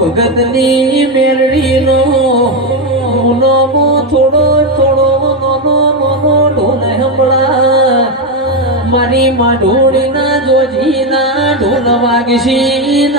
ભગતની મેરડીનો મુનોમો થોડો થોડો નાનો નાનો ઢોલ હંભળા મારી માઢોળીના જોજીના ઢોલ વાગશી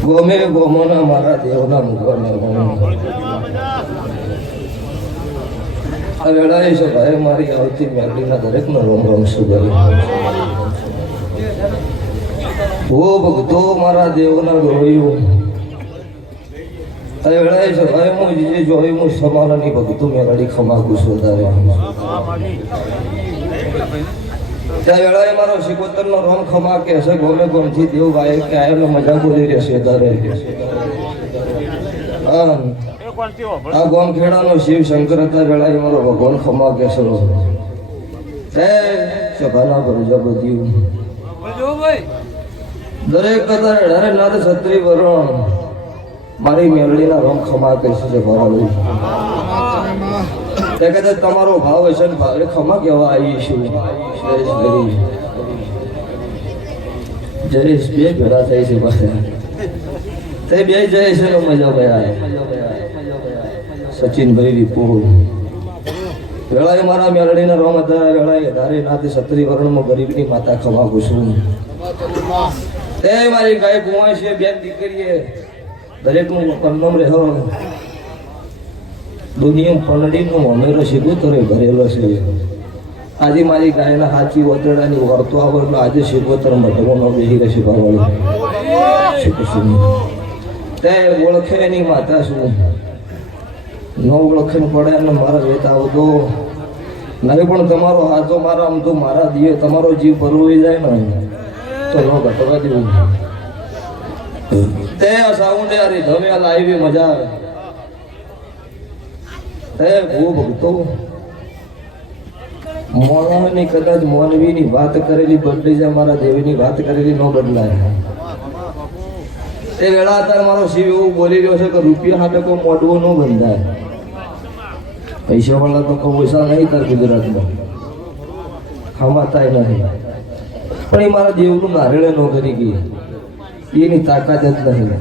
ગોમે ગોમોના મારા દેવના મુખના વેળાએ છે ભાઈ મારી આવતી મેરડીના દરેકનો રોમ રોમ સુગરી ઓ ભક્તો મારા દેવના જોયું વેળાએ છે ભાઈ હું જે જોયું હું સમાનની ભક્તો મેરડી ખમાકું સુધારે ત્યાં વેળાએ મારો શિકોતરનો રોમ ખમા કે હશે ગોમે ગોમથી દેવ ભાઈ કે આયેલો મજા બોલી રહેશે તારે આ ગોમ ખેડાનો શિવ શંકર હતા વેળાએ મારો ભગવાન ખમા કે છે સભાના પ્રજાપતિ દરેક કદાચ અઢારે નાથ છત્રી વરણ મારી મેલડીના રોમ ખમા કે છે ભરાવું તે કદાચ તમારો ભાવ હશે ને ભાવે ખમા કહેવા આવી છું જયેશ બે ભેળા થઈ છે ભાઈ તે બે જયેશ એનો મજા ભાઈ સચિનભાઈ વિપુલ વેળાએ મારા મેલડીના રોમ હતા વેળાએ ધારે નાતે સત્રી વર્ણમાં ગરીબની માતા ખમા પૂછું તે મારી ગાય કુંવાય છે બેન દીકરીએ દરેકનું કન્નમ રહેવો દુનિયા પનડીનું અમેરો શિગોતરે ભરેલો છે આજે મારી ગાયના હાથી ઓતરડાની વર્તો આવે એટલે આજે શિગોતર મઢવાનો બેહી રહેશે ભાવડો તે ઓળખે એની માતા શું ન ઓળખે પડે અને મારા વેત આવતો નહીં પણ તમારો હાથો મારા આમ તો મારા દિયે તમારો જીવ ભરવી જાય ને તો ન ઘટવા દેવું તે સાઉન્ડે અરે ધમે લાવી મજા આવે તે ભૂ ભક્તો મોણની કદાચ મોનવીની વાત કરેલી બદલી જાય મારા દેવીની વાત કરેલી ન બદલાય તે વેળા અત્યારે મારો શિવ એવું બોલી રહ્યો છે કે રૂપિયા હાટે કોઈ મોઢવું ન બંધાય પૈસા વાળા તો કોઈ પૈસા નહીં તાર ગુજરાતમાં ખમાતાય નહીં પણ એ મારા દેવનું નારેળે ન કરી ગઈ એની તાકાત જ નહીં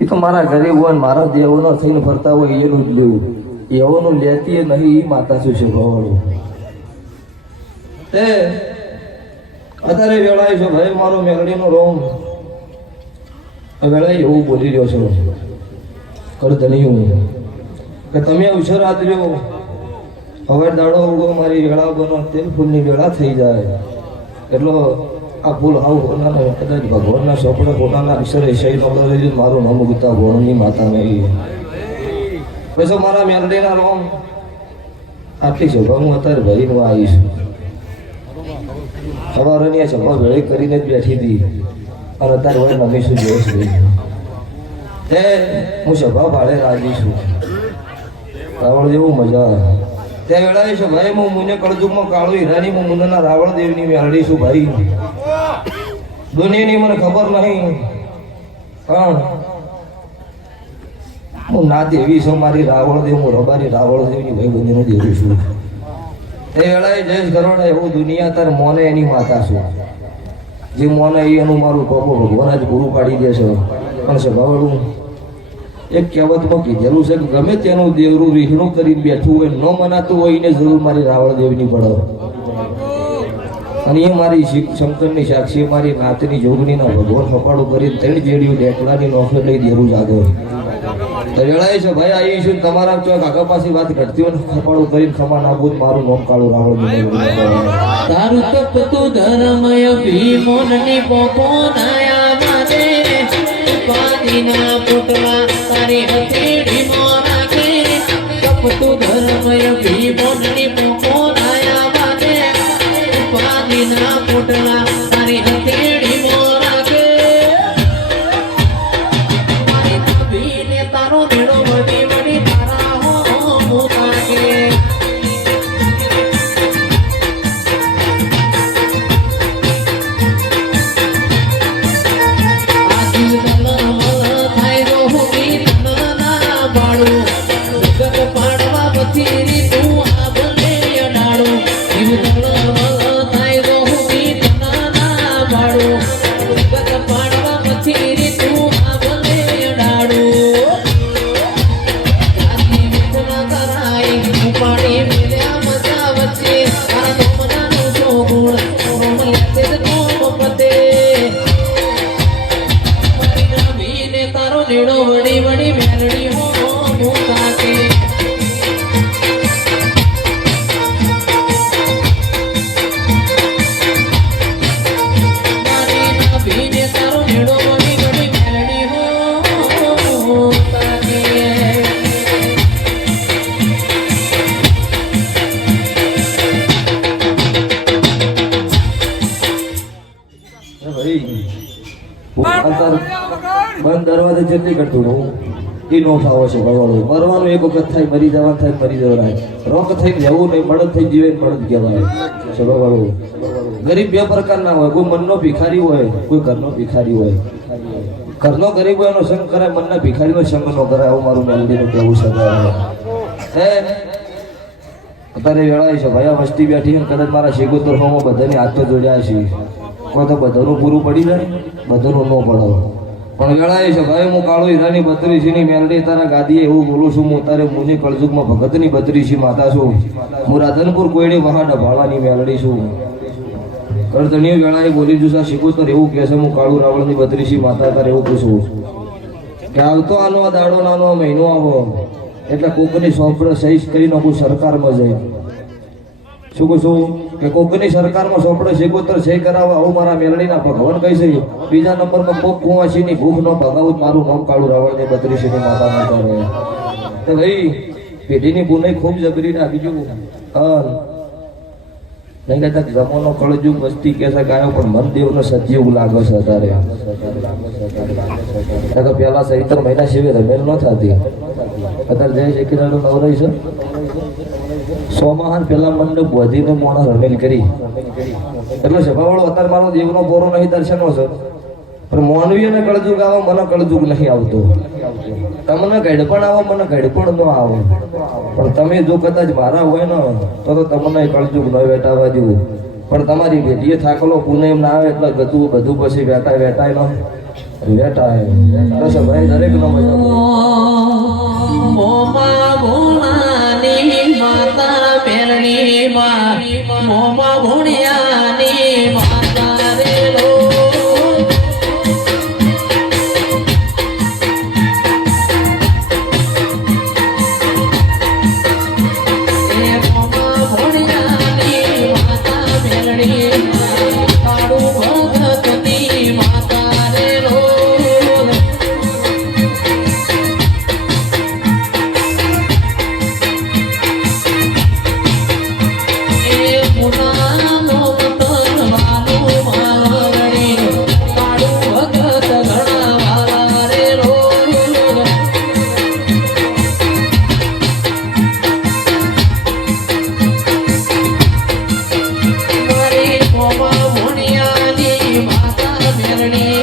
એ તો મારા ગરીબ હોય મારા દેવનો થઈને ફરતા હોય એનું જ લેવું એવોનું લેતી નહીં એ માતા શું છે ભવાળું તે અત્યારે વેળાય છે ભાઈ મારો મેલડીનો રોમ વેળાએ એવું બોલી રહ્યો છો કરધણીયું કે તમે અવસર આદર્યો હવે દાડો ઉગો મારી વેળા બનો તેલ ફૂલની વેળા થઈ જાય એટલો આ ફૂલ આવું હોનાને કદાચ ભગવાનના સોપડા હોનાના અક્ષર એસાઈ નો કરે મારું નામ ઉગતા ભોણની માતા નહીં પછી મારા મેલડીના રોમ આટલી સભા હું અત્યારે ભરીને આવીશ સવારની સભા ભેળી કરીને જ બેઠી હતી અને અત્યારે વળી નમીશું જોઈશ તે હું સભા ભાડે રાજી છું રાવણ જેવું મજા ત્યાં વેળાએ છે ભાઈ હું મુને કળજુગમાં કાળું હીરાની હું મુન્નાના રાવણ દેવની મેળડી છું ભાઈ દુનિયાની મને ખબર નહીં પણ હું ના દેવી છું મારી રાવણ દેવ હું રબારી રાવણ દેવની ભાઈ બંધીનું દેવું છું એ વેળાએ જયેશ ગરોડા એવું દુનિયા તાર મોને એની માતા છું જે મોને એનું મારું ટોપો ભગવાન જ પૂરું પાડી દે છે પણ છે ભાવડું એક કહેવતમાં કીધેલું છે કે ગમે તેનું દેવરું રીહણું કરીને બેઠું હોય ન મનાતું હોય એને જરૂર મારી રાવણ દેવની પડે. અને એ મારી શંકરની સાક્ષી મારી નાતની જોગણીના ભગવાન ફપાડું કરીને 3 જેડીઓ ડેકલાની નોખે લઈ દેરું જાગો. તો વેળાએ છે ભાઈ આવી છું તમારા ચોક આગા પાછી વાત ઘટતી હોય ફપાડું કરીને ખમા નાખું મારું નામ કાળું રાવણ. તારું તપતું ધર્મય ભીમોનની પોપો નાયા માને પાણીના પોટલા તારી હથેળી મોરાકે તપતું ધર્મય ભીમોનની પોપો નાયા માને પાણીના પોટલા તારી હથેળી મોરાકે મારી તબીને તારો મેળો વડી વડી તારા હો મોતાકે વડી વડી મેલડી હો મોતાકે બંધ દરવાજે જેટલી કરતું હું એ નો ખાવો છે ભગવાન મરવાનું એક વખત થાય મરી જવાનું થાય મરી જવાય રોગ થઈ જવું નહીં મળદ થઈ જીવે મળદ કહેવાય છે ભગવાન. ગરીબ બે પ્રકારના હોય, કોઈ મનનો ભિખારી હોય, કોઈ ઘરનો ભિખારી હોય. ઘરનો ગરીબ હોય એનો સંગ કરાય, મનના ભિખારીનો સંગ ન કરાય, આવું મારું મેલડીનું કહેવું છે. અત્યારે વેળાય છે ભાઈ આ વસ્તી બેઠી અને કદાચ મારા શેગોતર હોમાં બધાની હાથ જોડ્યા છે. કોઈ તો બધાનું પૂરું પડી જાય, બધાનું ન પડે. પણ વેળાએ છે ભાઈ હું કાળો હીરાની 32ની મેલડી તારા ગાદીએ એવું બોલું છું. હું તારે મુની કળજુગમાં ભગતની 32 માતા છું. હું રાધનપુર કોઈની વહા ડભાળાની મેલડી છું. કરતણીઓ વેળાએ બોલી છું આ શીખું એવું કહે છે હું કાળું રાવણની 32 માતા તારે એવું પૂછું કે આવતો આનો આ દાડો નાનો મહિનો આવો એટલે કોકની સોંપડે સહી કરી નાખું સરકારમાં જઈ. શું કહું છું કે કોકની સરકારમાં સોંપડે શેકોતર સહી કરાવવા આવું મારા મેલડીના ભગવાન કહી છે. બીજા નંબરમાં કોક કુંવાસીની ભૂખ ન ભગાવું મારું નામ કાળું રાવણની 32ની માતા ન કરે. તો ભાઈ પેઢીની પુનઃ ખૂબ જબરી રાખી છું. નહીં કહેતા જમોનો કળજુગ વસ્તી કે છે ગાયો પણ મનદેવનો સતયુગ લાગે છે અત્યારે. પેલા ચૈત્ર મહિના સિવાય રમેલ ન થતી. અત્યારે જય શેકીરાનું નવરાય છે. સોમાહાન પેલા મંડપ વધીને મોણા રમેલ કરી એટલે સભાવાળો અત્યારે મારો દેવનો પોરો નહીં દર્શનો છે. પણ મોનવી અને કળજુગ આવે મને કળજુગ નહીં આવતો. તમને ગઢપણ આવે મને ગઢપણ ન આવે. પણ તમે જો કદાચ મારા હોય ને તો તમને કળજુગ ન વેટાવા દેવું. પણ તમારી બેટીએ થાકલો પુનેમ ના આવે એટલે બધું પછી વેટાય ન વેટાય. બસ ભાઈ દરેક નો મજા માતા મેલડી માં મોમા ભોણિયાની માતા રે લો એ મોમા ભોણિયાની માતા મેલડી કાળું ભગતની માતા રે લો મેલડી